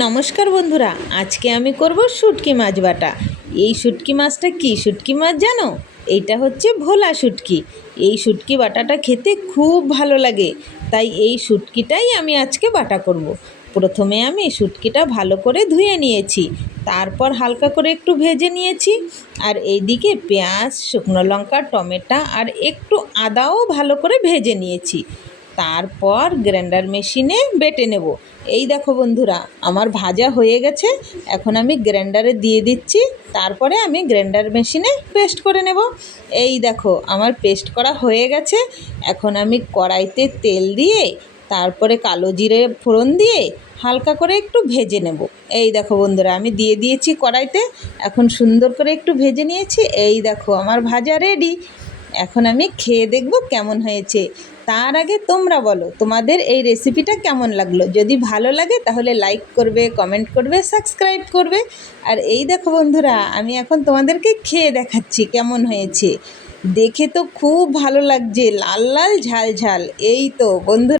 নমস্কার বন্ধুরা, আজকে আমি করব শুটকি মাছ বাটা। এই শুটকি মাছটা কি শুটকি মাছ জানো? এইটা হচ্ছে ভোলা শুটকি। এই শুটকি বাটাটা খেতে খুব ভালো লাগে, তাই এই শুটকিটাই আমি আজকে বাটা করব। প্রথমে আমি শুটকিটা ভালো করে ধুয়ে নিয়েছি, তারপর হালকা করে একটু ভেজে নিয়েছি। আর এইদিকে পেঁয়াজ, শুকনো লঙ্কা, টমেটো আর একটু আদাও ভালো করে ভেজে নিয়েছি। তারপর গ্রাইন্ডার মেশিনে বেটে নেব। এই দেখো বন্ধুরা, আমার ভাজা হয়ে গেছে। এখন আমি গ্রাইন্ডারে দিয়ে দিচ্ছি, তারপরে আমি গ্রাইন্ডার মেশিনে পেস্ট করে নেব। এই দেখো আমার পেস্ট করা হয়ে গেছে। এখন আমি কড়াইতে তেল দিয়ে তারপরে কালো জিরে ফোড়ন দিয়ে হালকা করে একটু ভেজে নেব। এই দেখো বন্ধুরা, আমি দিয়ে দিয়েছি কড়াইতে। এখন সুন্দর করে একটু ভেজে নিয়েছি। এই দেখো আমার ভাজা রেডি। এখন আমি খেয়ে দেখব কেমন হয়েছে। তার আগে তোমরা বলো, তোমাদের এই রেসিপিটা কেমন লাগলো? যদি ভালো লাগে তাহলে লাইক করবে, কমেন্ট করবে, সাবস্ক্রাইব করবে। আর এই দেখো বন্ধুরা, আমি এখন তোমাদেরকে খেয়ে দেখাচ্ছি কেমন হয়েছে। দেখে তো খুব ভালো লাগছে, লাল লাল ঝাল ঝাল। এই তো বন্ধুরা।